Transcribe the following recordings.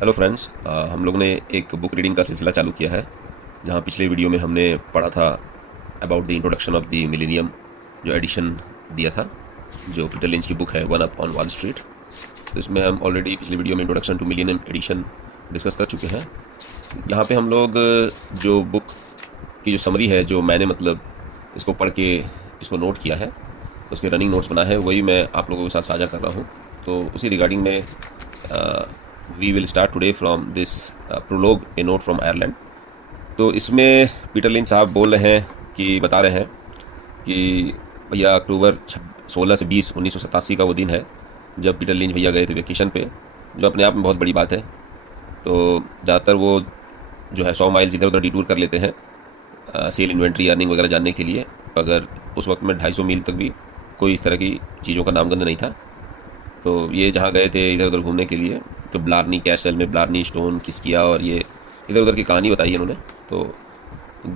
Hello friends, हम लोग ने एक बुक रीडिंग का सिलसिला चालू किया है। जहाँ पिछले वीडियो में हमने पढ़ा था about the introduction of the millennium, जो एडिशन दिया था, जो पीटर लिंच की बुक है one up on Wall Street. तो इसमें हम ऑलरेडी पिछले वीडियो में introduction to millennium edition discuss कर चुके हैं। यहाँ पे हम लोग जो बुक की जो समरी है, जो मैंने मतलब इसको पढ़ के इसको नोट किया है, उसके रनिंग नोट्स बना है, वही मैं आप लोगों के साथ साझा कर रहा हूँ। तो उसी रिगार्डिंग में we will start today from this prologue a note from Ireland. तो इसमें पीटर लिंच साहब बोल रहे हैं कि बता रहे हैं कि भैया अक्टूबर 16 से 20 1987 का वो दिन है जब पीटर लिंच भैया गए थे वेकेशन पे, जो अपने आप में बहुत बड़ी बात है। तो ज़्यादातर वो जो है 100 माइल्स इधर उधर डिटूर कर लेते हैं सेल इन्वेंट्री अर्निंग वगैरह जानने के लिए, अगर उस वक्त में 250 मील तक भी कोई इस तरह की चीज़ों का नामगंध नहीं था। तो ये जहाँ गए थे इधर उधर घूमने के लिए, तो ब्लार्नी कैसल में ब्लार्नी स्टोन किस किया और ये इधर उधर की कहानी बताई इन्होंने। तो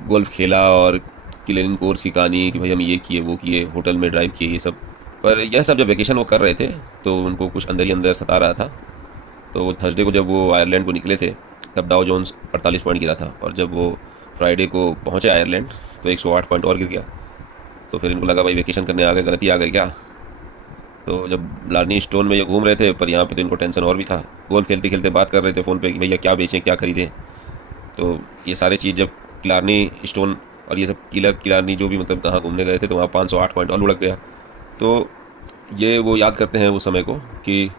गोल्फ खेला और क्लिनिंग कोर्स की कहानी कि भाई हम ये किए वो किए, होटल में ड्राइव किए, ये सब। पर यह सब जब वेकेशन वो कर रहे थे तो उनको कुछ अंदर ही अंदर सता रहा था। तो थर्सडे को जब वो आयरलैंड को निकले थे तब डाउ जोन्स 48 पॉइंट गिरा था, और जब वो फ्राइडे को पहुँचे आयरलैंड तो 108 पॉइंट और गिर गया। तो फिर इनको लगा भाई वेकेशन करने आ गए, गलती आ गई क्या। तो जब ब्लार्नी स्टोन में ये घूम रहे थे, पर यहाँ पे तो इनको टेंशन और भी था। गोल्फ खेलते खेलते बात कर रहे थे फ़ोन पे कि भैया क्या बेचें क्या खरीदें। तो ये सारी चीज़ जब क्लार्नी स्टोन और ये सब क्लार्नी जो भी मतलब कहाँ घूमने गए थे, तो वहाँ 508 पॉइंट और लुढ़क गया। तो ये वो याद करते हैं उस समय को कि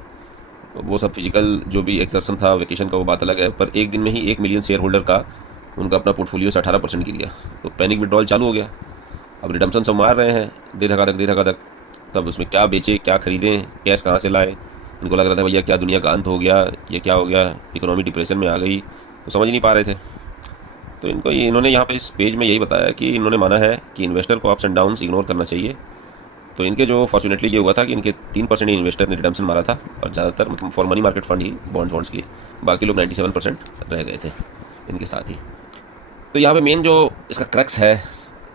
वो सब फिजिकल जो भी एक्सर्शन था वेकेशन का, वो बात अलग है, पर एक दिन में ही 1 मिलियन शेयर होल्डर का उनका अपना पोर्टफोलियो से 18% गिर गया। तो पैनिक विड्रॉल चालू हो गया। अब रिडम्पशन सब मार रहे हैं, दे धका धक। तब उसमें क्या बेचे क्या खरीदें, कैश कहाँ से लाए। इनको लग रहा था भैया क्या दुनिया का अंत हो गया, ये क्या हो गया, इकोनॉमी डिप्रेशन में आ गई, तो समझ नहीं पा रहे थे। तो इन्होंने यहाँ पे इस पेज में यही बताया कि इन्होंने माना है कि इन्वेस्टर को अप्स एंड डाउन्स इग्नोर करना चाहिए। तो इनके जो फॉर्चुनेटली ये हुआ था कि इनके 3% ही इन्वेस्टर ने रिडम्पशन मारा था, और ज़्यादातर मतलब for money market fund he bonds के लिए, बाकी लोग 97% रह गए थे इनके साथ ही। तो यहाँ पे मेन जो इसका क्रक्स है,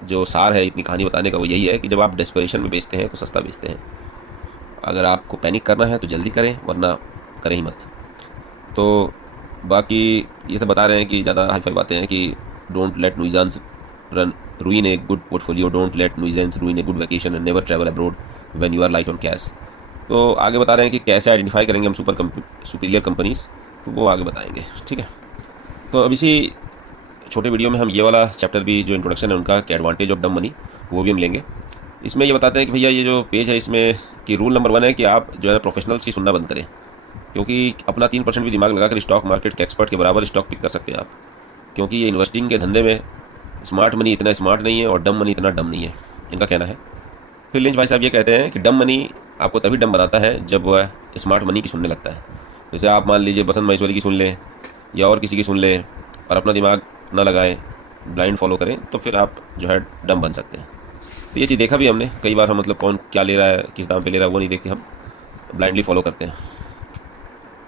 जो सार है इतनी कहानी बताने का, वो यही है कि जब आप डेस्परेशन में बेचते हैं तो सस्ता बेचते हैं। अगर आपको पैनिक करना है तो जल्दी करें, वरना करें ही मत। तो बाकी ये सब बता रहे हैं कि ज़्यादा हाई फाई बातें हैं कि don't let nuisance run ruin a good portfolio, don't let nuisance ruin a good vacation and never travel abroad when you are light on cash। तो आगे बता रहे हैं कि कैसे आइडेंटिफाई करेंगे हम सुपीरियर कंपनीज, तो वो आगे बताएंगे, ठीक है। तो अब इसी छोटे वीडियो में हम ये वाला चैप्टर भी जो इंट्रोडक्शन है उनका कि एडवांटेज ऑफ डम मनी, वो भी हम लेंगे। इसमें ये बताते हैं कि भैया ये जो पेज है इसमें कि रूल नंबर 1 है कि आप जो है प्रोफेशनल्स की सुनना बंद करें, क्योंकि अपना 3% भी दिमाग लगाकर स्टॉक मार्केट के एक्सपर्ट के बराबर स्टॉक पिक कर सकते हैं आप। क्योंकि ये इन्वेस्टिंग के धंधे में स्मार्ट मनी इतना स्मार्ट नहीं है और डम मनी इतना डम नहीं है, इनका कहना है। फिर लिंच भाई साहब ये कहते हैं कि डम मनी आपको तभी डम बनाता है जब वह स्मार्ट मनी की सुनने लगता है। जैसे आप मान लीजिए बसंत महेश्वरी की सुन लें या और किसी की सुन लें और अपना दिमाग ना लगाएं, ब्लाइंड फॉलो करें, तो फिर आप जो है डम बन सकते हैं। तो ये चीज़ देखा भी हमने कई बार। हम मतलब कौन क्या ले रहा है, किस दाम पे ले रहा है, वो नहीं देखते, हम ब्लाइंडली फॉलो करते हैं।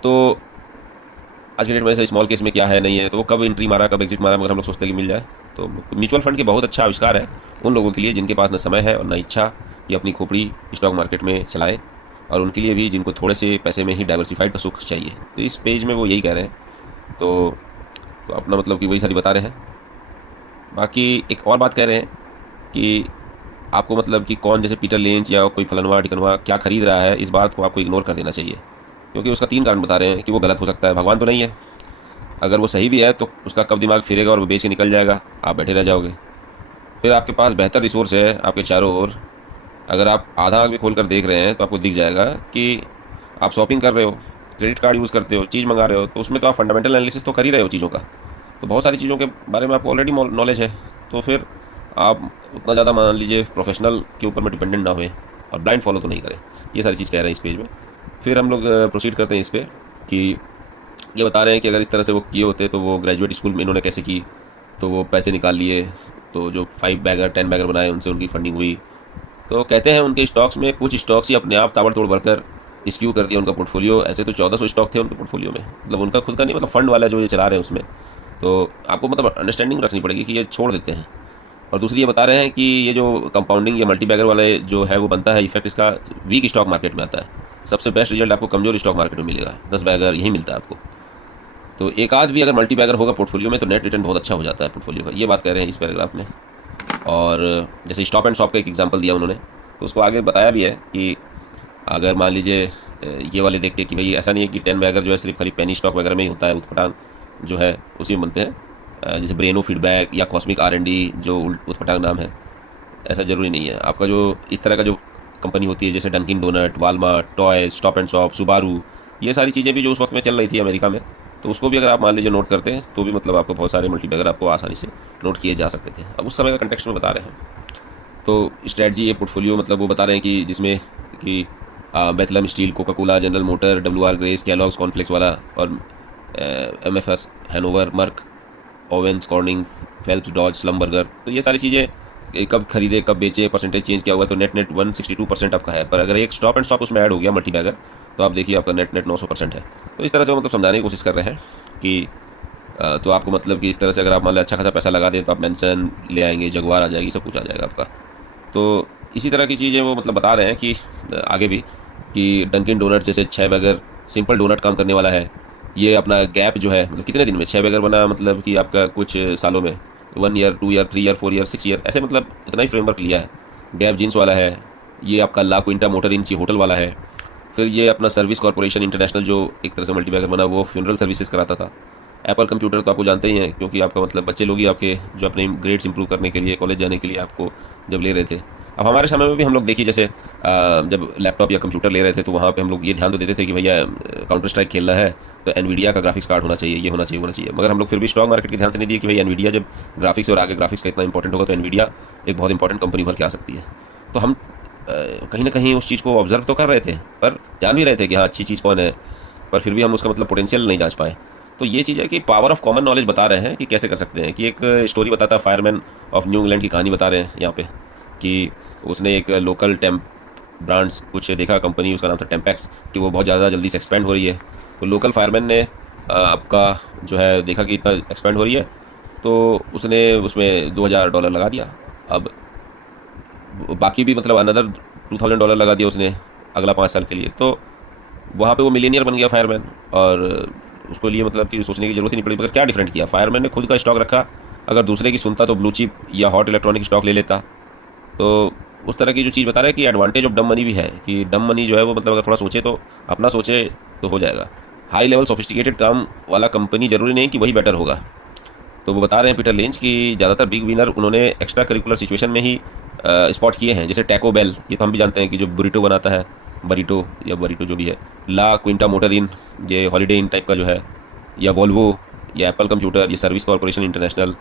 तो आज के डेट में से स्मॉल केस में क्या है नहीं है, तो वो कब एंट्री मारा कब एग्जिट मारा, मगर हम लोग सोचते हैं कि मिल जाए। तो म्यूचुअल फंड के बहुत अच्छा आविष्कार है उन लोगों के लिए जिनके पास न समय है और न इच्छा कि अपनी खोपड़ी स्टॉक मार्केट में चलाएं, और उनके लिए भी जिनको थोड़े से पैसे में ही डाइवर्सिफाइड का सुख चाहिए। तो इस पेज में वो यही कह रहे हैं। तो अपना मतलब कि वही सारी बता रहे हैं। बाकी एक और बात कह रहे हैं कि आपको मतलब कि कौन जैसे पीटर लिंच या कोई फलनवा टिकनवा क्या खरीद रहा है, इस बात को आपको इग्नोर कर देना चाहिए, क्योंकि उसका 3 कारण बता रहे हैं कि वो गलत हो सकता है। भगवान तो नहीं है, अगर वो सही भी है तो उसका कब दिमाग फिरेगा और वो बेच के निकल जाएगा, आप बैठे रह जाओगे। फिर आपके पास बेहतर रिसोर्स है आपके चारों ओर, अगर आप आधा आँख भी खोल कर देख रहे हैं तो आपको दिख जाएगा कि आप शॉपिंग कर रहे हो, क्रेडिट कार्ड यूज़ करते हो, चीज़ मंगा रहे हो, तो उसमें तो आप फंडामेंटल एनालिसिस तो कर ही रहे हो चीज़ों का। तो बहुत सारी चीज़ों के बारे में आपको ऑलरेडी नॉलेज है। तो फिर आप उतना ज़्यादा मान लीजिए प्रोफेशनल के ऊपर में डिपेंडेंट ना हुए और ब्लाइंड फॉलो तो नहीं करें। ये सारी चीज़ कह रहे हैं इस पेज में। फिर हम लोग प्रोसीड करते हैं इस पर कि ये बता रहे हैं कि अगर इस तरह से वो किए होते तो वो ग्रेजुएट स्कूल में इन्होंने कैसे की, तो वो पैसे निकाल लिए, तो जो 5 बैगर 10 बैगर बनाए उनसे उनकी फंडिंग हुई। तो कहते हैं उनके स्टॉक्स में कुछ स्टॉक्स ही अपने आप ताबड़तोड़ बढ़कर स्क्यू कर दिया उनका पोर्टफोलियो। ऐसे तो 1400 स्टॉक थे उनके पोर्टफोलियो में, मतलब उनका खुद का नहीं, मतलब फंड वाला जो ये चला रहे हैं उसमें। तो आपको मतलब अंडरस्टैंडिंग रखनी पड़ेगी कि ये छोड़ देते हैं। और दूसरी ये बता रहे हैं कि ये जो कंपाउंडिंग या मल्टी बैगर वाले जो है वो बनता है, इफेक्ट इसका वीक स्टॉक मार्केट में आता है। सबसे बेस्ट रिजल्ट आपको कमजोर स्टॉक मार्केट में मिलेगा, 10 बैगर यही मिलता है आपको। तो एक आध भी अगर मल्टी बैगर होगा पोर्टफोलियो में तो नेट रिटर्न बहुत अच्छा हो जाता है पोर्टफोलियो का, ये बात कह रहे हैं इस पैराग्राफ में। और जैसे स्टॉप एंड शॉप का एक एग्जांपल दिया उन्होंने, तो उसको आगे बताया भी है कि अगर मान लीजिए ये वाले देख के कि भाई ऐसा नहीं है कि 10 बैगर जो है सिर्फ खाली पेनी स्टॉक वगैरह में ही होता है, उठपटांग जो है उसी में बनते हैं, जैसे ब्रेनो फीडबैक या कॉस्मिक R&D जो उठपटांग नाम है, ऐसा ज़रूरी नहीं है। आपका जो इस तरह का जो कंपनी होती है जैसे Dunkin Donut, Walmart, toys, stop and shop, Subaru, ये सारी चीज़ें भी जो उस वक्त में चल रही थी अमेरिका में, तो उसको भी अगर आप मान लीजिए नोट करते हैं तो भी मतलब आपको बहुत सारे मल्टीबैगर आपको आसानी से नोट किए जा सकते थे। अब उस समय का कंटेक्स्ट में बता रहे हैं। तो स्ट्रेटजी ये पोर्टफोलियो मतलब वो बता रहे हैं कि जिसमें कि Bethlehem Steel, Coca Cola, General Motor, WR Grace, Kellogg's cornflakes वाला, और MFS, Hanover, Merck, Owens, Corning, Phelps, Dodge, Schlumberger, तो ये सारी चीज़ें कब खरीदे कब बेचे, परसेंटेज चेंज किया हुआ, तो नेट 162% आपका है। पर अगर एक स्टॉप एंड स्टॉप उसमें ऐड हो गया मल्टी बैगर, तो आप देखिए आपका नेट 900% है। तो इस तरह से मतलब समझाने की कोशिश कर रहे हैं कि तो आपको मतलब कि इस तरह से अगर आप मान लें अच्छा खासा पैसा लगा दें तो आप मेंशन ले आएंगे, जगुआर आ जाएगी, सब कुछ आ जाएगा आपका। तो इसी तरह की चीज़ें वो मतलब बता रहे हैं कि आगे भी कि डंकिन डोनट जैसे 6 बैगर सिंपल डोनट काम करने वाला है, ये अपना गैप जो है मतलब कितने दिन में 6 बैगर बना, मतलब कि आपका कुछ सालों में 1 year, 2 year, 3 year, 4 year, 6 year, ऐसे मतलब इतना ही फ्रेमवर्क लिया है। गैप जीन्स वाला है, ये आपका ला क्विंटा मोटर इंची होटल वाला है। फिर ये अपना सर्विस कॉर्पोरेशन इंटरनेशनल जो एक तरह से मल्टीबैगर बना, वो फ्यूनरल सर्विसेज कराता था। एप्पल कंप्यूटर तो आपको जानते ही हैं, क्योंकि आपका मतलब बच्चे लोग ही आपके जो अपने ग्रेड्स इंप्रूव करने के लिए कॉलेज जाने के लिए आपको जब ले रहे थे। अब हमारे समय में भी हम लोग देखिए जैसे जब लैपटॉप या कंप्यूटर ले रहे थे तो वहाँ पे हम लोग ये ध्यान तो देते थे कि भैया काउंटर स्ट्राइक खेलना है तो एनवीडिया का ग्राफिक्स कार्ड होना चाहिए, ये होना चाहिए, होना चाहिए। मगर हम लोग फिर भी स्टॉक मार्केट के ध्यान से नहीं दिए कि भाई एनवीडिया जब ग्राफिक्स और आगे ग्राफिक्स का इतना इंपॉर्टेंट होगा तो एनवीडिया एक बहुत इंपॉर्टेंट कंपनी भर के आ सकती है। तो हम कहीं ना कहीं उस चीज़ को ऑब्जर्व तो कर रहे थे, पर जान भी रहे थे कि हाँ अच्छी चीज़ कौन है, पर फिर भी हम उसका मतलब पोटेंशियल नहीं जांच पाए। तो ये चीज़ है कि पावर ऑफ कॉमन नॉलेज बता रहे हैं कि कैसे कर सकते हैं। कि एक स्टोरी बताता है, फायरमैन ऑफ न्यू इंग्लैंड की कहानी बता रहे हैं यहाँ पे, कि उसने एक लोकल टेम्प ब्रांड्स कुछ देखा कंपनी, उसका नाम था टेम्पैक्स, कि वो बहुत ज़्यादा जल्दी से एक्सपेंड हो रही है। तो लोकल फायरमैन ने आपका जो है देखा कि इतना एक्सपेंड हो रही है, तो उसने उसमें $2000 लगा दिया। अब बाकी भी मतलब अनदर $2000 लगा दिया उसने अगला 5 साल के लिए। तो वहाँ पे वो मिलीनियर बन गया फायरमैन, और उसको लिए मतलब कि सोचने की जरूरत ही नहीं पड़ी। मगर क्या डिफरेंट किया, फायरमैन ने खुद का स्टॉक रखा, अगर दूसरे की सुनता तो ब्लू चिप या हॉट इलेक्ट्रॉनिक स्टॉक ले लेता। तो उस तरह की जो चीज़ बता रहा है कि एडवांटेज ऑफ डम मनी भी है, कि डम मनी जो है वो मतलब अगर थोड़ा सोचे तो अपना सोचे तो हो जाएगा। हाई लेवल सोफिस्टिकेटेड काम वाला कंपनी जरूरी नहीं कि वही बेटर होगा। तो वो बता रहे हैं पीटर लिंच कि ज़्यादातर बिग विनर उन्होंने एक्स्ट्रा करिकुलर सिचुएशन में ही स्पॉट किए हैं, जैसे टैको बेल, ये तो हम भी जानते हैं कि जो बुरिटो बनाता है, बरीटो या बरीटो जो भी है, ला क्विंटा मोटर इन, ये हॉलीडे इन टाइप का जो है, या वोल्वो, या एप्पल कंप्यूटर, ये सर्विस कॉर्पोरेशन इंटरनेशनल,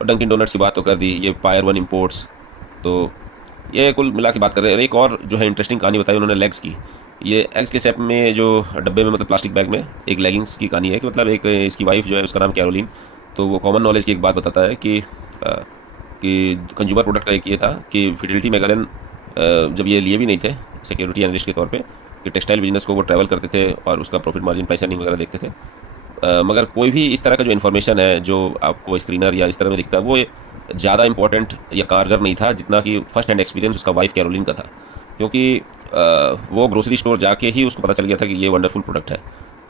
और डंकिन डोनट्स की बात तो कर दी, ये पायर वन इम्पोर्ट्स। तो ये कुल मिला के बात कर रहे हैं। और एक और जो है इंटरेस्टिंग कहानी बताई उन्होंने लेग्स की। ये एग्स के शेप में जो डब्बे में मतलब प्लास्टिक बैग में एक लेगिंग्स की कहानी है, कि मतलब एक इसकी वाइफ जो है उसका नाम कैरोलिन, तो वो कॉमन नॉलेज की एक बात बताता है कि कंज्यूमर प्रोडक्ट का एक ये था कि फिडेलिटी मैगलन जब ये लिए भी नहीं थे सिक्योरिटी एनालिस्ट के तौर पे, कि टेक्सटाइल बिजनेस को वो ट्रैवल करते थे और उसका प्रॉफिट मार्जिन प्राइसिंग वगैरह देखते थे। मगर कोई भी इस तरह का जो इन्फॉर्मेशन है जो आपको स्क्रीनर या इस तरह में दिखता है, वो ज़्यादा इंपॉर्टेंट या कारगर नहीं था जितना कि फर्स्ट हैंड एक्सपीरियंस उसका वाइफ कैरोलिन का था। क्योंकि वो ग्रोसरी स्टोर जाके ही उसको पता चल गया था कि ये वंडरफुल प्रोडक्ट है,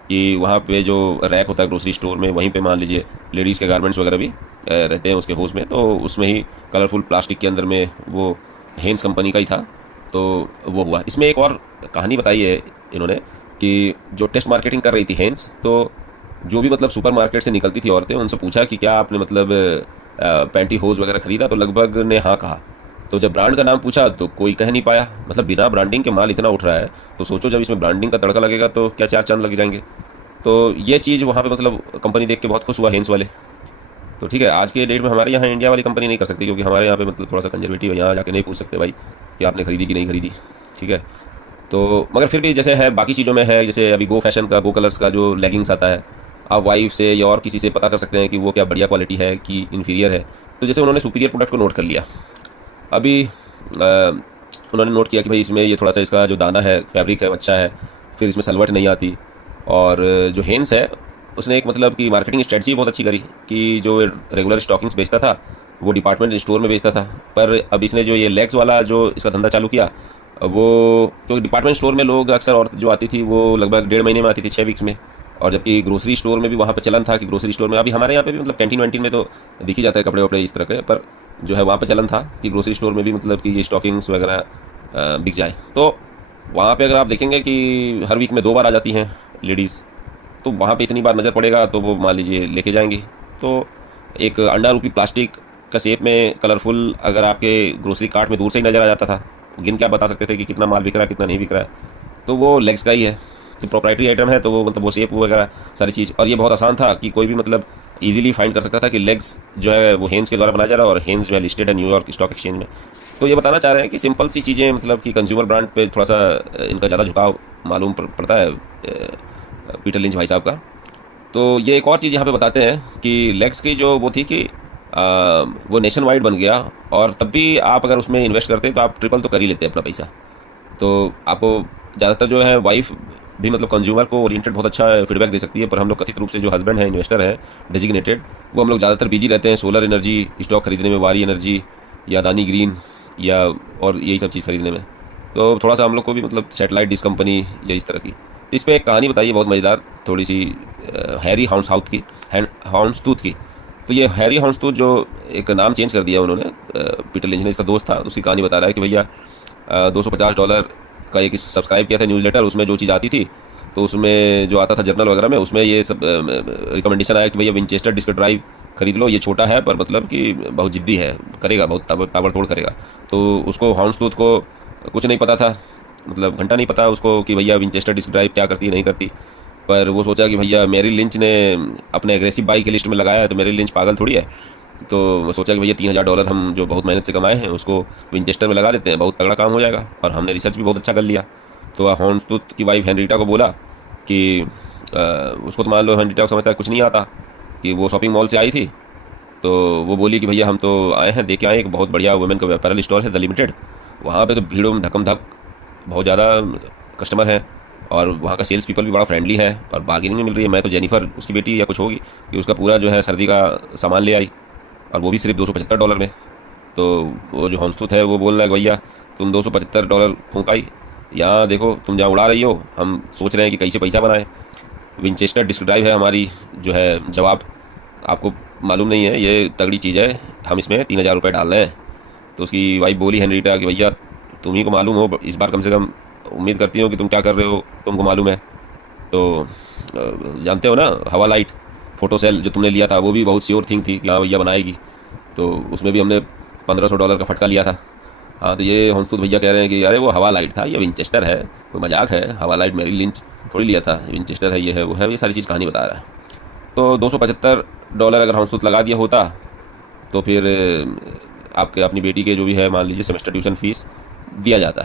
कि वहाँ पे जो रैक होता है ग्रोसरी स्टोर में, वहीं पे मान लीजिए लेडीज़ के गारमेंट्स वगैरह भी रहते हैं उसके होज में, तो उसमें ही कलरफुल प्लास्टिक के अंदर में वो हेंस कंपनी का ही था। तो वो हुआ। इसमें एक और कहानी बताई है इन्होंने कि जो टेस्ट मार्केटिंग कर रही थी हेंस, तो जो भी मतलब सुपर मार्केट से निकलती थी औरतें, उनसे पूछा कि क्या आपने मतलब पैंटी होज वगैरह खरीदा, तो लगभग ने हाँ कहा। तो जब ब्रांड का नाम पूछा तो कोई कह नहीं पाया। मतलब बिना ब्रांडिंग के माल इतना उठ रहा है, तो सोचो जब इसमें ब्रांडिंग का तड़का लगेगा तो क्या 4 चांद लग जाएंगे। तो ये चीज़ वहाँ पे मतलब कंपनी देख के बहुत खुश हुआ हेंस वाले। तो ठीक है, आज के डेट में हमारे यहाँ इंडिया वाली कंपनी नहीं कर सकती, क्योंकि हमारे यहाँ पे मतलब थोड़ा सा कंजर्वेटिव है, यहाँ जाके नहीं पूछ सकते भाई कि आपने खरीदी कि नहीं खरीदी। ठीक है, तो मगर फिर भी जैसे है बाकी चीज़ों में है, जैसे अभी गो फैशन का, गो कलर्स का जो लेगिंग्स आता है, आप वाइफ से या और किसी से पता कर सकते हैं कि वो क्या बढ़िया क्वालिटी है कि इन्फीरियर है। तो जैसे उन्होंने सुपीरियर प्रोडक्ट को नोट कर लिया। अभी उन्होंने नोट किया कि भाई इसमें ये थोड़ा सा इसका जो दाना है, फैब्रिक है, अच्छा है, फिर इसमें सलवट नहीं आती। और जो हेंस है उसने एक मतलब कि मार्केटिंग स्ट्रेटजी बहुत अच्छी करी, कि जो रेगुलर स्टॉकिंग्स बेचता था वो डिपार्टमेंट स्टोर में बेचता था। पर अब इसने जो ये लेग्स वाला जो इसका धंधा चालू किया, वो क्योंकि डिपार्टमेंट स्टोर में लोग अक्सर औरत जो आती थी वो लगभग 1.5 महीने में आती थी, 6 वीक्स में, और जबकि ग्रोसरी स्टोर में भी वहाँ पे चलन था कि ग्रोसरी स्टोर में, अभी हमारे यहाँ पे भी मतलब कैंटीन वैंटीन में तो दिख ही जाता है कपड़े वपड़े इस तरह के, पर जो है वहाँ पे चलन था कि ग्रोसरी स्टोर में भी मतलब कि ये स्टॉकिंग्स वगैरह बिक जाए। तो वहाँ पे अगर आप देखेंगे कि हर वीक में 2 बार आ जाती हैं लेडीज़, तो वहाँ पे इतनी बार नज़र पड़ेगा तो वो मान लीजिए लेके जाएंगी। तो एक अंडा रूपी प्लास्टिक का शेप में कलरफुल अगर आपके ग्रोसरी कार्ट में दूर से ही नज़र आ जाता था, गिन के आप बता सकते थे कि कितना माल बिक रहा है कितना नहीं बिक रहा है, तो वो लेग्स का ही है, तो प्रोप्राइटरी आइटम है, तो वो मतलब वो शेप वगैरह सारी चीज़। और ये बहुत आसान था कि कोई भी मतलब इजीली फाइंड कर सकता था कि लेग्स जो है वो हेंस के द्वारा बनाया जा रहा है और हेंस जो है लिस्टेड है न्यूयॉर्क स्टॉक एक्सचेंज में। तो ये बताना चाह रहे हैं कि सिंपल सी चीज़ें मतलब कि कंज्यूमर ब्रांड पे थोड़ा सा इनका ज़्यादा झुकाव मालूम पड़ता है पीटर लिंच भाई साहब का। तो ये एक और चीज़ यहाँ पे बताते हैं कि लेग्स की जो वो थी कि वो नेशन वाइड बन गया, और तब भी आप अगर उसमें इन्वेस्ट करते तो आप ट्रिपल तो कर ही लेते अपना पैसा। तो आपको ज़्यादातर जो है वाइफ भी मतलब कंज्यूमर को ओरिएंटेड बहुत अच्छा फीडबैक दे सकती है, पर हम लोग कथित रूप से जो हस्बैंड है इन्वेस्टर है डेजिग्नेटेड, वो हम लोग ज़्यादातर बिजी रहते हैं सोलर एनर्जी स्टॉक खरीदने में, वारी एनर्जी या अदानी ग्रीन या और यही सब चीज़ खरीदने में। तो थोड़ा सा हम लोग को भी मतलब सेटेलाइट डिस कंपनी या इस तरह की। तो इस पर एक कहानी बताइए बहुत मज़ेदार थोड़ी सी, हैरी हाउंड्सटूथ की। तो ये हैरी हाउंड्सटूथ जो एक नाम चेंज कर दिया उन्होंने, पीटर लिंच ने, इसका दोस्त था, उसकी कहानी बता रहा है कि भैया $250 का एक सब्सक्राइब किया था न्यूज़लेटर, उसमें जो चीज़ आती थी तो उसमें जो आता था जर्नल वगैरह में, उसमें ये सब रिकमेंडेशन आया कि भैया विंचेस्टर डिस्क ड्राइव खरीद लो, ये छोटा है पर मतलब कि बहुत जिद्दी है, करेगा बहुत ताबड़तोड़ करेगा। तो उसको हाउंड्सटूथ को कुछ नहीं पता था, मतलब घंटा नहीं पता उसको कि भैया विंचेस्टर डिस्क ड्राइव क्या करती है नहीं करती, पर वो सोचा कि भैया मेरिल लिंच ने अपने एग्रेसिव बाई की लिस्ट में लगाया है तो मेरिल लिंच पागल थोड़ी है। तो वो सोचा कि भैया $3000 हम जो बहुत मेहनत से कमाए हैं उसको विंचेस्टर में लगा देते हैं, बहुत तगड़ा काम हो जाएगा, और हमने रिसर्च भी बहुत अच्छा कर लिया। तो हाउंड्सटूथ की वाइफ हेनरीटा को बोला कि उसको तो मान लो हेनरीटा को समझता है कुछ नहीं आता, कि वो शॉपिंग मॉल से आई थी, तो वो बोली कि भैया हम तो आए हैं देख के आए एक बहुत बढ़िया वुमेन का अपैरल स्टोर है द लिमिटेड, वहाँ पे तो भीड़ों में धक्म धक बहुत ज़्यादा कस्टमर हैं, और वहाँ का सेल्स पीपल भी बड़ा फ्रेंडली है, और बार्गेनिंग में मिल रही है। मैं तो जेनिफर उसकी बेटी या कुछ होगी कि उसका पूरा जो है सर्दी का सामान ले आई, और वो भी सिर्फ $275 में। तो वो जो हाउंड्सटूथ है वो बोल रहा है भैया तुम $275 फूंकाई, यहाँ देखो तुम जहाँ उड़ा रही हो, हम सोच रहे हैं कि कैसे पैसा बनाए। विंचेस्टर डिस्क ड्राइव है हमारी जो है जवाब, आपको मालूम नहीं है ये तगड़ी चीज़ है, हम इसमें $3000 डाल रहे हैं। तो उसकी वाइफ बोली हेनरीटा कि भैया तुम ही को मालूम हो, इस बार कम से कम उम्मीद करती हो कि तुम क्या कर रहे हो तुमको मालूम है। तो जानते हो ना हवा लाइट फोटो सेल जो तुमने लिया था वो भी बहुत श्योर थिंग थी कि हाँ भैया बनाएगी, तो उसमें भी हमने $1500 का फटका लिया था। हाँ, तो ये हाउंड्सटूथ भैया कह रहे हैं कि अरे वो हवा लाइट था, ये विंचेस्टर है, कोई मजाक है, हवा लाइट मेरिल लिंच थोड़ी लिया था, विंचेस्टर है, ये है वो है, ये सारी चीज़ कहानी बता रहा है। तो $275 अगर हाउंड्सटूथ लगा दिया होता तो फिर आपके अपनी बेटी के जो भी है मान लीजिए सेमेस्टर ट्यूशन फीस दिया जाता,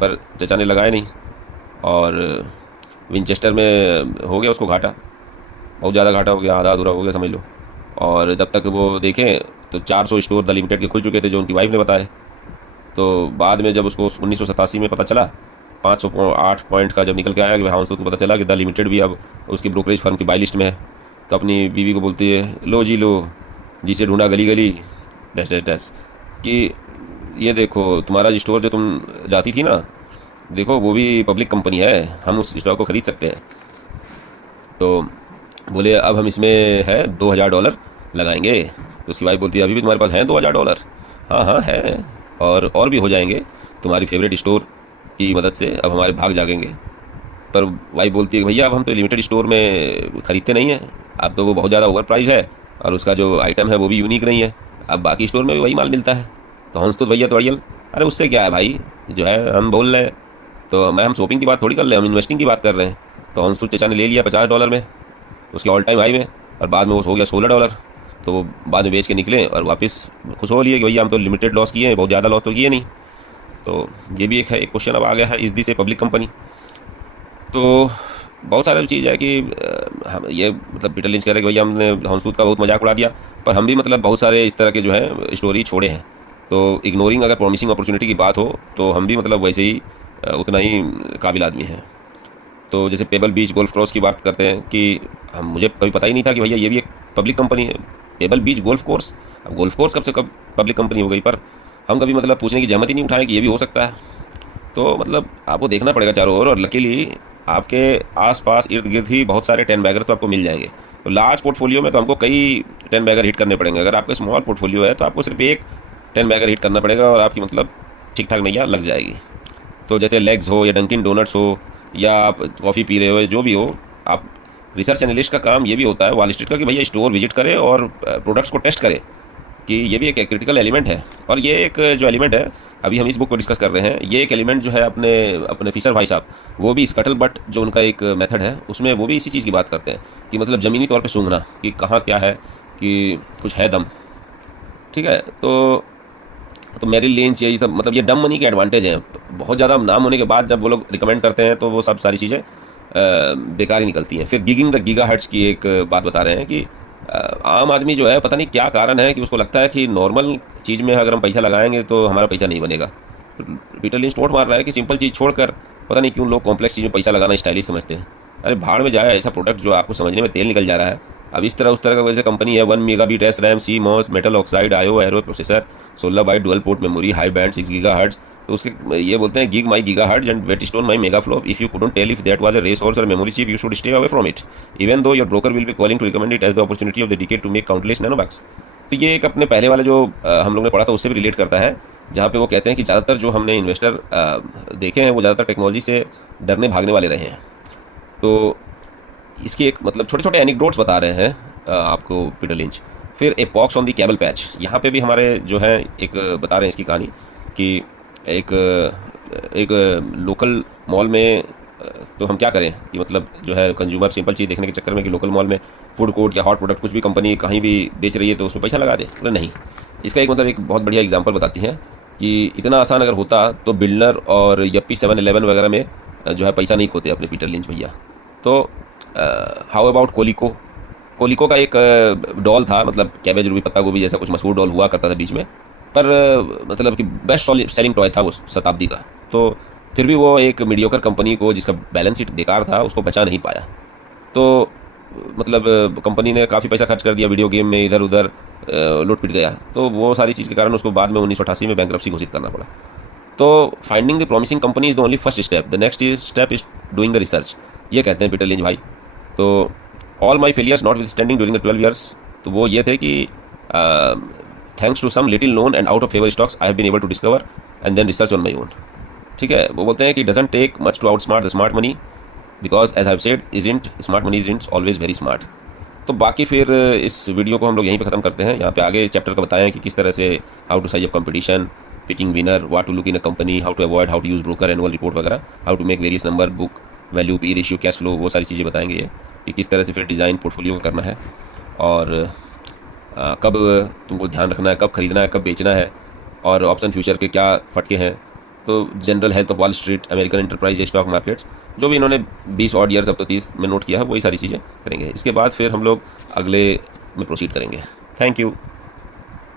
पर चचा ने लगाया नहीं, और विंचेस्टर में हो गया उसको घाटा, बहुत ज़्यादा घाटा हो गया, आधा अधूरा हो गया समझ लो। और जब तक वो देखें तो 400 स्टोर द लिमिटेड के खुल चुके थे जो उनकी वाइफ ने बताए। तो बाद में जब उसको 1987 में पता चला 508 पॉइंट का जब निकल के आया कि हाउंस, तो पता चला कि द लिमिटेड भी अब उसकी ब्रोकरेज फर्म की बाई लिस्ट में है। तो अपनी बीवी को बोलती है लो जी लो, जिसे ढूंढा गली गली डैश डैश डैश, कि ये देखो तुम्हारा स्टोर जो तुम जाती थी ना, देखो वो भी पब्लिक कंपनी है, हम उस स्टॉक को ख़रीद सकते हैं। तो बोले अब हम इसमें है $2000 लगाएंगे। तो उसकी वाइफ बोलती है अभी भी तुम्हारे पास है $2000? हाँ हाँ है, और भी हो जाएंगे तुम्हारी फेवरेट स्टोर की मदद से, अब हमारे भाग जागेंगे। पर वाइफ बोलती है भैया अब हम तो लिमिटेड स्टोर में ख़रीदते नहीं हैं, अब तो वो बहुत ज़्यादा ओवर प्राइस है, और उसका जो आइटम है वो भी यूनिक नहीं है, अब बाकी स्टोर में भी वही माल मिलता है। तो हंस तो भैया तो अड़ियल, अरे उससे क्या है भाई, जो है हम बोल रहे हैं, तो मैं हम शॉपिंग की बात थोड़ी कर रहे हैं, हम इन्वेस्टिंग की बात कर रहे हैं। तो हंस तो चचा ने ले लिया $50 में, उसके ऑल टाइम हाई में, और बाद में वो हो गया $16। तो वो बाद में बेच के निकले और वापस खुश हो लिए कि भैया हम तो लिमिटेड लॉस किए हैं, बहुत ज़्यादा लॉस तो किए नहीं। तो ये भी एक है, एक क्वेश्चन अब आ गया है, is this a public company. तो बहुत सारी चीज़ है कि हम ये मतलब पीटर लिंच कह रहे हैं कि भैया हमने हाउंसटूथ का बहुत मजाक उड़ा दिया, पर हम भी मतलब बहुत सारे इस तरह के जो है स्टोरी छोड़े हैं। तो इग्नोरिंग अगर प्रॉमिसिंग अपॉर्चुनिटी की बात हो तो हम भी मतलब वैसे ही उतना ही काबिल आदमी है। तो जैसे पेबल बीच गोल्फ कोर्स की बात करते हैं कि हम मुझे कभी पता ही नहीं था कि भैया ये भी एक पब्लिक कंपनी है, पेबल बीच गोल्फ कोर्स। अब गोल्फ कोर्स कब से कब पब्लिक कंपनी हो गई, पर हम कभी मतलब पूछने की जहमत ही नहीं उठाए कि ये भी हो सकता है। तो मतलब आपको देखना पड़ेगा चारों ओर, और लकीली आपके आसपास इर्द गिर्द ही बहुत सारे 10 बैगर्स तो आपको मिल जाएंगे। तो लार्ज पोर्टफोलियो में तो हमको कई 10 बैगर हिट करने पड़ेंगे। अगर आपका स्मॉल पोर्टफोलियो है तो आपको सिर्फ एक 10 बैगर हिट करना पड़ेगा और आपकी मतलब ठीक ठाक नैया लग जाएगी। तो जैसे लेग्स हो या डंकिन डोनट्स हो या आप कॉफ़ी पी रहे हो, जो भी हो, आप रिसर्च एनालिस्ट का काम ये भी होता है वॉल स्ट्रीट का कि भैया स्टोर विजिट करे और प्रोडक्ट्स को टेस्ट करे, कि ये भी एक क्रिटिकल एलिमेंट है। और ये एक जो एलिमेंट है अभी हम इस बुक को डिस्कस कर रहे हैं, ये एक एलिमेंट जो है अपने अपने फिशर भाई साहब, वो भी स्कटल बट जो उनका एक मेथड है उसमें वो भी इसी चीज़ की बात करते हैं कि मतलब ज़मीनी तौर पे सूंघना कि कहाँ क्या है, कि कुछ है दम। ठीक है, तो मेरिल लिंच ये सब मतलब ये डम मनी के एडवांटेज हैं। बहुत ज़्यादा नाम होने के बाद जब वो लोग रिकमेंड करते हैं तो वो सब सारी चीज़ें बेकार ही निकलती हैं। फिर गिगिंग द गीगा हर्ट्ज की एक बात बता रहे हैं कि आम आदमी जो है पता नहीं क्या कारण है कि उसको लगता है कि नॉर्मल चीज़ में अगर हम पैसा लगाएंगे तो हमारा पैसा नहीं बनेगा। पीटर लिंच नोट मार रहा है कि सिंपल चीज़ छोड़कर पता नहीं क्यों लोग कॉम्प्लेक्स चीज़ में पैसा लगाना स्टाइलिश समझते हैं। अरे भाड़ में जाए ऐसा प्रोडक्ट जो आपको समझने में तेल निकल जा रहा है। अब इस तरह उस तरह का वैसे कंपनी है 1 megabit S RAM, C MOS, metal oxide, IO array processor, 16 byte dual port memory, high band 6 gigahertz. तो उसके ये बोलते हैं gig me gigahertz and whetstone me megaflop. If you couldn't tell if that was a racehorse or memory chip, you should stay away from it, even though your broker will be calling to recommend it as the opportunity of the decade to make countless nanobags. तो ये एक अपने पहले वाले जो हम लोग ने पढ़ा था उससे भी रिलेट करता है, जहाँ पे वो कहते हैं कि ज़्यादातर जो हमने इन्वेस्टर देखे हैं वो ज़्यादातर टेक्नोलॉजी से डरने भागने वाले रहे हैं। तो इसकी एक मतलब छोटे छोटे एनिक्डोट्स बता रहे हैं आपको पीटर लिंच। फिर a pox on the cable patch, यहाँ पे भी हमारे जो है एक बता रहे हैं इसकी कहानी कि एक लोकल मॉल में तो हम क्या करें कि मतलब जो है कंज्यूमर सिंपल चीज़ देखने के चक्कर में कि लोकल मॉल में फूड कोर्ट या हॉट प्रोडक्ट कुछ भी कंपनी कहीं भी बेच रही है तो उसमें पैसा लगा दे। मतलब नहीं, इसका एक मतलब एक बहुत बढ़िया एग्जांपल बताती हैं कि इतना आसान अगर होता तो बिल्डर और यप्पी 7-Eleven वगैरह में जो है पैसा नहीं खोते अपने पीटर लिंच भैया। तो हाउ अबाउट कोलिको। कोलिको का एक डॉल था, मतलब कैबेज रूबी पत्ता गोभी जैसा कुछ मशहूर डॉल हुआ करता था बीच में, पर मतलब कि बेस्ट सेलिंग टॉय था वो शताब्दी का। तो फिर भी वो एक मीडियोकर कंपनी को जिसका बैलेंस शीट बेकार था उसको बचा नहीं पाया। तो मतलब कंपनी ने काफ़ी पैसा खर्च कर दिया वीडियो गेम में, इधर उधर लूट पिट गया। तो वो सारी चीज़ के कारण उसको बाद में 1988 में बैंक्रप्सी घोषित करना पड़ा। तो finding the promising company is the only first step, the next step is doing the research, ये कहते हैं पीटर लिंच भाई। तो all my failures notwithstanding during the 12 years, तो वो ये थे कि thanks to some little known and out of favour stocks I have been able to discover and then research on my own. ठीक है, वो बोलते हैं कि doesn't take much to outsmart the smart money, because as I have said isn't smart money isn't always very smart. तो बाकी फिर इस वीडियो को हम लोग यहीं पे ख़त्म करते हैं। यहाँ पे आगे चैप्टर का बताएं कि किस तरह से how to size up competition, picking winner, what to look in a company, how to avoid, how to use broker, annual report वगैरह, how to make various number, book value, P ratio, cash flow, वो सारी चीज़ें बताएंगे ये कि किस तरह से फिर डिज़ाइन पोर्टफोलियो का करना है और कब तुमको ध्यान रखना है, कब खरीदना है, कब बेचना है, और ऑप्शन फ्यूचर के क्या फटके हैं। तो general health of wall street, American enterprise, stock markets, जो भी इन्होंने 20 ऑड ईयर्स अब तो 30 में नोट किया है, वही सारी चीज़ें करेंगे। इसके बाद फिर हम लोग अगले में प्रोसीड करेंगे। Thank you.